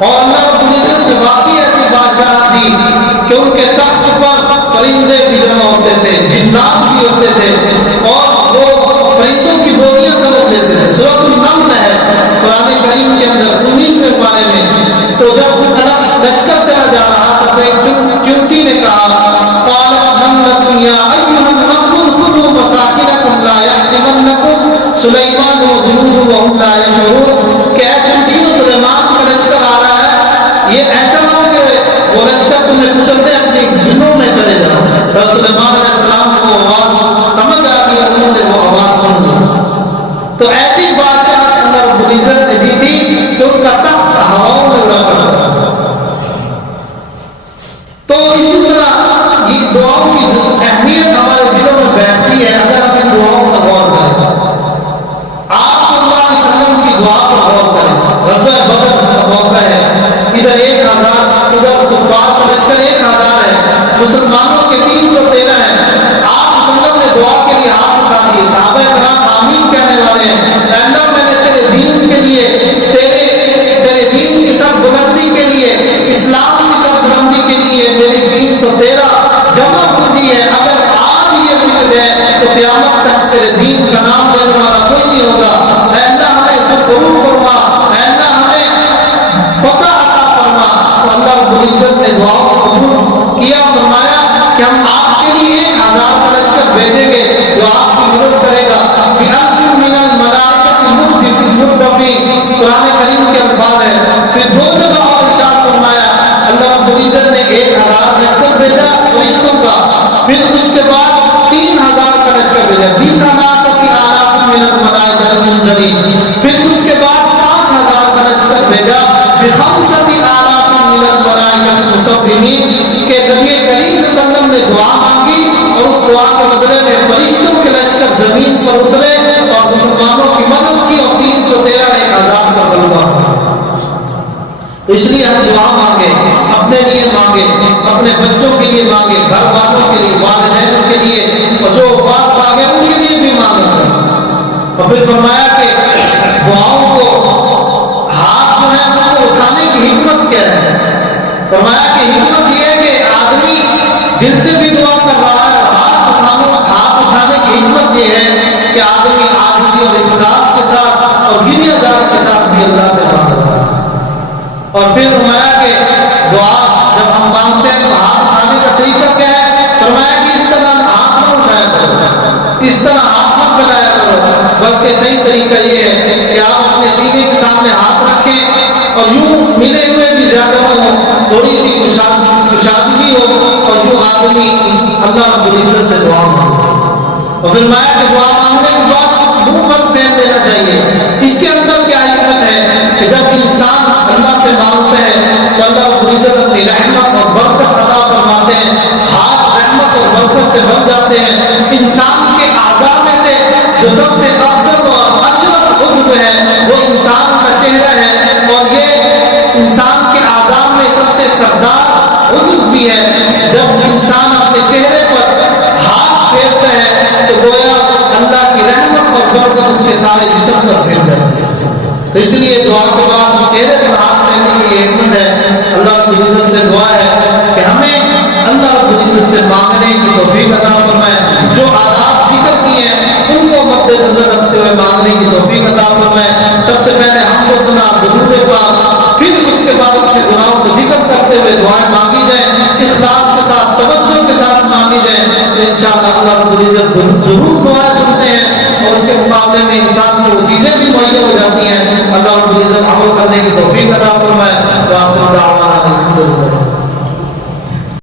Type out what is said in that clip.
اور اللہ رب العزت نے باقی ایسی بادشاہت دی کہ ان کے تخت پر پرندے بھی جمع ہوتے تھے، جنات بھی ہوتے تھے، اور وہ پرندوں کی بولیاں سمجھ لیتے تھے۔ سورۃ النمل ہے قرآن کریم کے اندر 19ویں پارے میں، تو جب لشکر چلا جا رہا تھا تو ایک چونٹی نے کہا قالت نملۃ یا ایھا النمل ادخلوا مساکنکم لا یحطمنکم سلیمان وجنودہ وہم لا یشعرون، کہ اے چونٹیوں سلیمان کا لشکر آ رہا ہے، یہ ایسا نہ ہو کہ وہ لشکر تمہیں کچلتے اپنی دنوں میں چلے جاؤ۔ تو سلیمان علیہ السلام کو آواز سمجھ آ گئی، انہوں نے وہ آواز سن لی۔ تو ایسی بادشاہت اللہ رب العزت نے دی تھی کہ ان کا تخت ہواؤں میں اڑا کرتا تھا۔ تو اسی طرح یہ دعاؤں کی اہمیت ہمارے دلوں میں بیٹھتی ہے اگر ہم ان دعاؤں کا غور کریں۔ آپ صلی اللہ علیہ وسلم کی دعا پر غور کریں۔ غزوہ بدر کا موقع ہے، ادھر 1000، ادھر کفار کا لشکر 1000 ہے، مسلمانوں کے 313 ہیں۔ آپ صلی اللہ علیہ وسلم نے دعا کے لیے ہاتھ اٹھا دیے، صحابہ کرام آمین کہنے والے ہیں، اے اللہ میں نے تیرے دین کے لیے، تیرے دین کی سر بلندی کے لیے، اسلام کی سر بلندی کے لیے میری 313 جمع کر دی ہے، اگر آج یہ مل گئے تو قیامت تک تیرے دین کا نام لینے والا کوئی نہیں ہوگا۔ اے اللہ ہمیں اسے قبول فرما، اے اللہ ہمیں فتح عطا فرما۔ تو اللہ رب العزت نے دعا کو قبول کیا، فرمایا کہ ہم آپ کے لیے 1000 کا لشکر بھیجیں گے جو آپ کی مدد کرے گا۔ بِأَلْفٍ مِّنَ الْمَلَائِكَةِ مُرْدِفِينَ، قرآن کریم کے الفاظ ہیں۔ پھر دو جگہ اور ارشاد فرمایا، اللہ رب العزت نے 1000 لشکر بھیجا فرشتوں کا، پھر اس کے بعد 3000 کا لشکر بھیجا، 20,000 من الملائکۃ منزلین، پھر اس کے بعد 5000 کا لشکر بھیجا، ب5,000 من الملائکۃ مصومین، کہ نبی کریم صلی اللہ علیہ وسلم نے دعا مانگی اور اس دعا کے بدلے میں فرشتوں کے لشکر زمین پر اترے اور مسلمانوں کی مدد کی، اور 313 1000 کا غلبہ۔ تو اس لیے ہم دعا مانگے، اپنے لیے مانگے، اپنے بچوں کے لیے مانگے، گھر والوں کے لیے، والدین کے لیے، اور جو وفات پا گئے ان کے لیے بھی مانگے۔ اور پھر فرمایا کہ دعاؤں کو ہاتھ جو ہے ان کو اٹھانے کی حکمت کیا ہے؟ فرمایا کہ حکمت یہ ہے کہ آدمی دل سے بھی دعا کر رہا ہے، ہاتھ اٹھانے کی حکمت یہ ہے کہ آدمی عاجزی اور اخلاص کے ساتھ اور گریہ زاری کے ساتھ بھی اللہ سے مانگ رہا ہے۔ اور پھر فرمایا کہ دعا جب ہم مانگتے ہیں تو ہاتھ اٹھانے کا طریقہ کیا ہے؟ فرمایا کہ اس طرح ہاتھ نہ اٹھایا کرو، اس طرح ہاتھ نہ پھیلایا کرو، بلکہ صحیح طریقہ یہ ہے کہ آپ اپنے سینے کے سامنے ہاتھ رکھیں اور یوں ملے ہوئے بھی زیادہ ہو، تھوڑی سی کشادگی ہو، اور یوں آدمی اللہ رب العزت سے دعا مانگے۔ اور فرمایا کہ دعا مانگنے کے بعد منہ پر پھیر دینا چاہیے۔ اس کے اندر کیا حکمت ہے کہ جب انسان اللہ سے مانگتے ہیں تو اللہ رب العزت اپنی رحمت اور برکت عطا فرماتے ہیں، ہاتھ رحمت اور برکت سے بن جاتے ہیں۔ انسان کے اعضاء میں سے جو سب سے افضل اور اشرف عضو ہے وہ انسان کا چہرہ ہے، اور یہ انسان کے اعضاء میں سب سے سردار عضو بھی ہے۔ جب انسان اپنے چہرے پر ہاتھ پھیرتا ہے تو گویا اللہ کی رحمت اور برکت اس کے سارے جسم پر پھیر جاتی ہے۔ تو اس لیے دعا کے بعد چہرے پر ہاتھ پھیرنے کی یہ حکمت ہے۔ اللہ رب العزت سے دعا ہے کہ ہمیں اللہ رب العزت سے مانگنے کی توفیق عطا فرمائے، جو آداب ذکر کیے ہیں ان کو مد نظر رکھتے ہوئے مانگنے کی توفیق عطا فرمائے۔ سب سے پہلے ہم کو سنا درود پاک، پھر اس کے بعد اپنے گناہوں کو ذکر کرتے ہوئے دعائیں مانگی جائیں، اخلاص کے ساتھ، توجہ کے ساتھ مانگی جائیں، تو انشاءاللہ اللہ رب العزت ضرور دعائیں سنتے ہیں، اور اس کے مقابلے میں انسان کو وہ چیزیں بھی مہیا ہو جاتی ہیں۔ اللہ رب العزت عمل کرنے کی توفیق عطا فرمائے۔ وآخر دعوانا الحمدللہ۔